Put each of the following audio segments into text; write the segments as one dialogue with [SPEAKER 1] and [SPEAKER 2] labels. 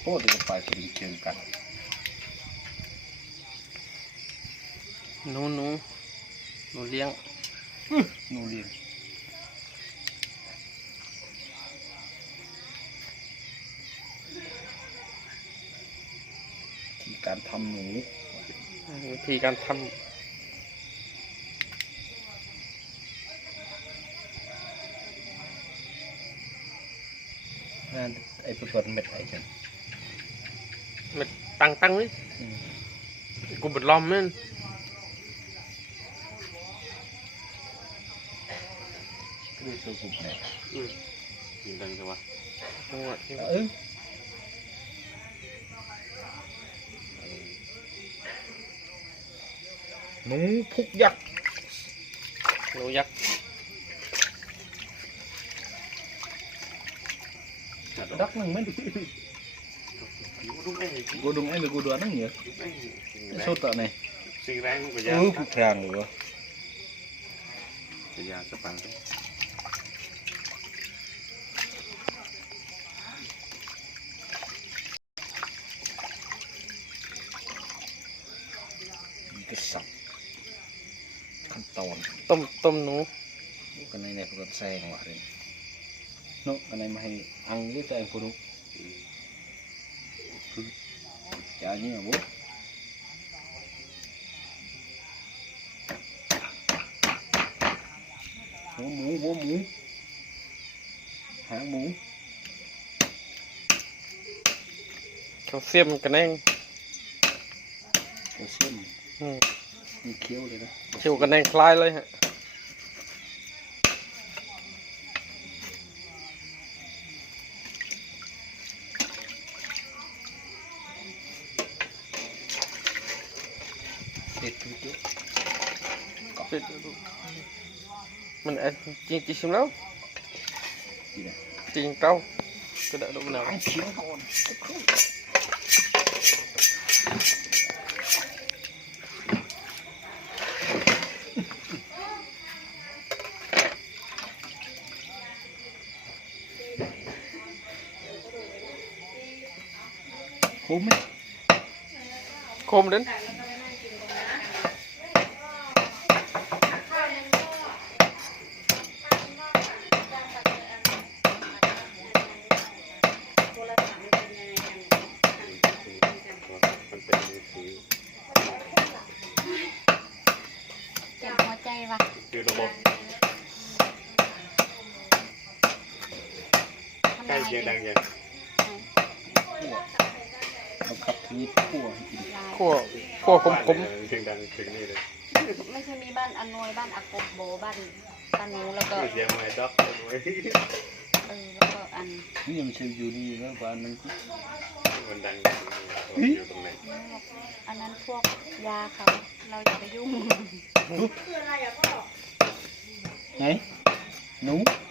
[SPEAKER 1] อ้เดี๋ยวไปสลิงเกมกัน
[SPEAKER 2] หนูเลี้ยง
[SPEAKER 1] หนูเลี้ยงที่การทำหนู
[SPEAKER 2] วิธีการทำ
[SPEAKER 1] นั่นไอ้ประกวดเม็ดไอ้ฉัน
[SPEAKER 2] เม็ดตั้งนี่กูบดล้อมมัน
[SPEAKER 1] คือตัวกลุ่มไหน
[SPEAKER 2] ยิงดังจังวะ
[SPEAKER 1] หนูพุกยักษ์
[SPEAKER 2] หนูยักษ์
[SPEAKER 1] ดักนึงมั้ยกูดุงไอ้หรือกูดวนนั่งเหรอสุดต่อไหน
[SPEAKER 2] สิ่งแรงกว่า
[SPEAKER 1] ผู้แข่งหรือวะ
[SPEAKER 2] ยาสปัง
[SPEAKER 1] ก็สับขั้นตอน
[SPEAKER 2] ต้มหนู
[SPEAKER 1] กันในพวกแซงว่ะเลยนกกันในมาให้อังด้วยใจกูดูจ่ายนี่อ่ะบุ๊หัวหมูหางหมู
[SPEAKER 2] แคลเซียมกันเอง
[SPEAKER 1] แคลเซียมมีเคี้ยวเลยนะ
[SPEAKER 2] เคี้ยวกันเองคล้ายเลยฮะมันจริงแล้วจริงเต้าก็ได้ดูแล้ว
[SPEAKER 1] เคี้ยวก่อนคมไหม
[SPEAKER 2] คมเด่น
[SPEAKER 3] คือระบบใกล้เคียงดังยัง
[SPEAKER 1] เราขับที
[SPEAKER 2] ขั้วคม
[SPEAKER 3] เคียงดังถึงนี่เลย
[SPEAKER 4] ไม่ใช่มีบ้านอนวยบ้านอากบโบบ้านตานูแล้วก็
[SPEAKER 3] เสียงไม้ด็อก
[SPEAKER 4] แล้วก็อัน
[SPEAKER 1] นี่ยังเชื่ออยู่นี่แล้วบ้านนึง
[SPEAKER 3] มันดังอยู่ตรงไหน
[SPEAKER 4] อันนั้นพวกยาเขาเราอย่าไปยุ่งคืออะไรอ่ะพ่อ
[SPEAKER 1] ไหนหนู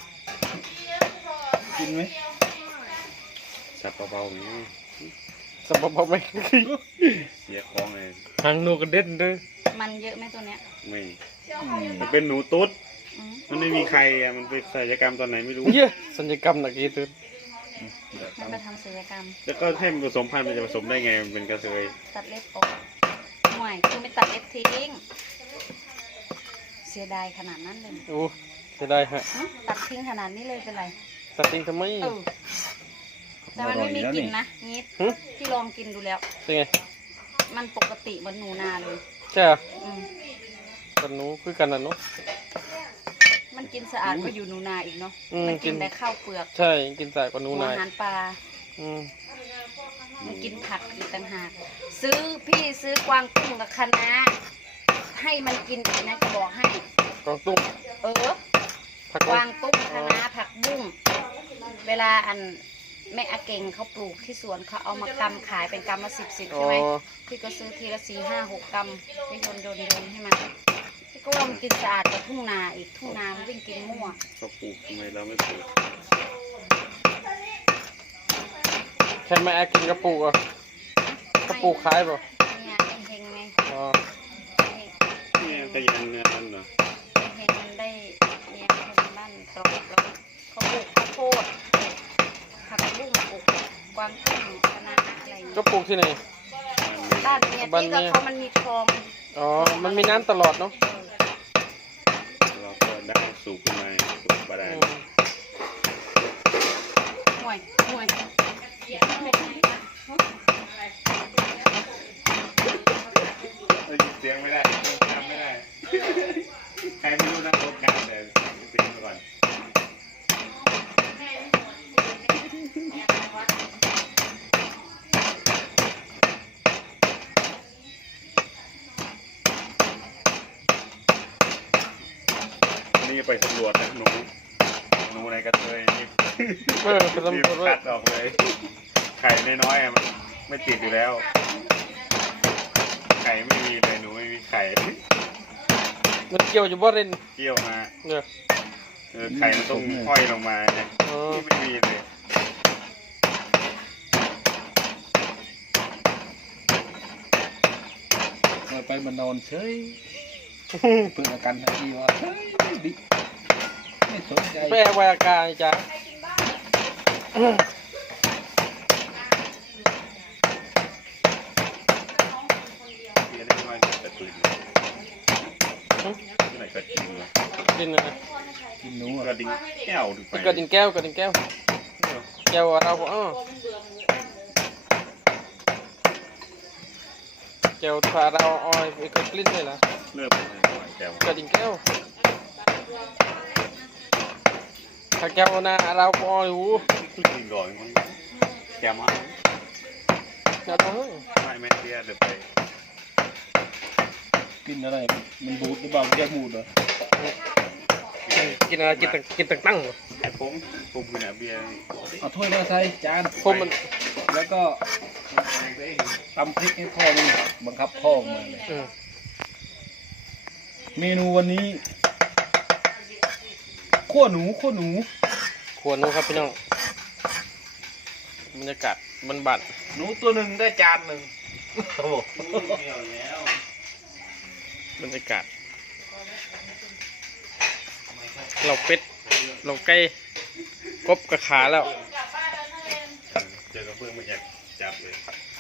[SPEAKER 1] กินไหม
[SPEAKER 3] สับเบาๆนี่
[SPEAKER 2] สับเบาๆไหม
[SPEAKER 3] เสียคล้องเลย
[SPEAKER 2] หางหนูกระเด็นเลย
[SPEAKER 4] มันเยอะไหมตัวเนี้ย
[SPEAKER 3] ไม่มันเป็นหนูตุ๊ดมันไม่มีใครอ่ะมันไปศัลยกรรมตอนไหนไม่รู้
[SPEAKER 2] เยอะศัลยกรรมหนักกี่ตัว
[SPEAKER 4] มันไปทำศัลยกรรม
[SPEAKER 3] แล้วก็ให้มันผสมพันธุ์มันจะผสมได้ไงมันเป็นกระเทย
[SPEAKER 4] ตัดเล็บออกห่วยคือไม่ตัดเล็บทิ้งเสียดายขนาดนั้นเลย
[SPEAKER 2] โอ้เสียดายฮะ
[SPEAKER 4] ตัดทิ้งขนาดนี้เลยเป็นไร
[SPEAKER 2] ตัดทิ้งทำไม
[SPEAKER 4] แต่มันไม่มีกลิ่นนะนิดที่ลองกินดูแล้ว
[SPEAKER 2] เป็นไง
[SPEAKER 4] มันปกติเหมือนหนูนาเลย
[SPEAKER 2] ใช่กันหนูคือกันนะเนาะ
[SPEAKER 4] มันกินสะอาดก็อยู่หนูนาอีกเนาะมันกินแต่ข้าวเปลือก
[SPEAKER 2] ใช่กินสะอาดกว่าหนูนา
[SPEAKER 4] อาหารปลามันกินผักอีกต่างหากซื้อกวางตุ้งกับคะน้าให้มันกินอีกนะจะบอกให้
[SPEAKER 2] กวางตุ้ง
[SPEAKER 4] กวางตุ้งคะน้าผักบุ้งเวลาอันแม่อาเก่งเขาปลูกที่สวนเขาเอามากำขายเป็นกำละ10ใช่ไหมพี่ก็ซื้อทีละ4, 5, 6กำก็โยนให้มันพี่ก็ว่ามันกินสะอาดกว่าทุ่งนาอีกทุ่งนามันวิ่งกินมั่ว
[SPEAKER 3] เขาปลูกทำไมเราไม่ปลูก
[SPEAKER 2] แค่แม่อาเก่งกระปุกกระปุกขายป่ะ
[SPEAKER 4] เนี่ยไอเฮงไง
[SPEAKER 3] เนี่ยก็ยังนั่นเหรอ
[SPEAKER 4] ไอเฮงมันได้เนี่ยคนบ้านตรอกแล้วเขาปลูกข้าวโพดผักบุ้งปลูกกวางตุ้งคะน้าอะไรอย่าง
[SPEAKER 2] ก็
[SPEAKER 4] เงี้ย
[SPEAKER 2] ปลูกที่ไหน
[SPEAKER 4] บ้านเนี่ยที่ก็เขามันมีคลอง
[SPEAKER 2] อ๋อมันมีน้ำตลอดเนาะ
[SPEAKER 3] เราก็ได้สูบขึ้นมาสูบบาดาล
[SPEAKER 4] ห่วยห่วย
[SPEAKER 3] ได้ยินเสียงไม่ได้จำไม่ได้ ใครไม่รู้นะโอกาสแต่เสียงก่อน นี่ไปสำรวจนะหนูในกระเทยนี่
[SPEAKER 2] ไปสำรวจว่า
[SPEAKER 3] ตัดออกเลย ไข่น้อยๆอะมันไม่ติดอยู่แล้ว ไข่ไม่มีเลยหนูไม่มีไข่
[SPEAKER 2] มันเกี่ยวอยู่บ่เรน
[SPEAKER 3] เกี่ยวมา
[SPEAKER 2] เนี่ย
[SPEAKER 3] ไข่มันต้องห้อยลงมาเนี่ย
[SPEAKER 2] อ๋อ
[SPEAKER 3] นี่ไม่มีเลย
[SPEAKER 1] ไปมันนอนเฉยเพื่อนอาการทันทีว่าเฮ้ยดิไม่สนใจ
[SPEAKER 2] ไปแอบไว้อาการจ้ะ
[SPEAKER 3] เบียร์ได้น้อยแต่ตื่นที่ไหนก็กินเลย
[SPEAKER 2] ดินนะ
[SPEAKER 1] กินหนู
[SPEAKER 3] ก
[SPEAKER 1] อ่ะ
[SPEAKER 3] ระดิ่งแก้วถึงไป
[SPEAKER 2] กระดิ่งแก้วกระดิ่งแก้วแก้วเราอ๋อแก้วถ้าเราอ้อยไปกลิ้นเลยล่ะ
[SPEAKER 3] เริ่มเลยแก้ว
[SPEAKER 2] กระดิ่งแก้วถ้าแก้วนะเราอ้อยหู
[SPEAKER 3] กินก่อนแก้วมา
[SPEAKER 2] อย่าต้องเฮ้ย
[SPEAKER 3] ไม่เบียร์เดี๋ยวไป
[SPEAKER 1] กินอะไรมันบูดหรือเปล่าแก้บูดเหรอ
[SPEAKER 2] กินอะไรกินตั้ง
[SPEAKER 3] ไอ้ผมกินอะเบียร์
[SPEAKER 1] เอาถ้วยมาใส่จาน
[SPEAKER 2] ผมมัน
[SPEAKER 1] แล้วก็ตำพริกให้พ่อมันบังคับพ่อมาเลยเมนูวันนี้ขั้วหนู
[SPEAKER 2] ขวนูครับพี่น้องบรรยากาศบัน
[SPEAKER 1] หนูตัวหนึ่งได้จานหนึ่งโอ้โห
[SPEAKER 2] บรรยากาศเราเป็ดเราไก่กบกับขาแล้ว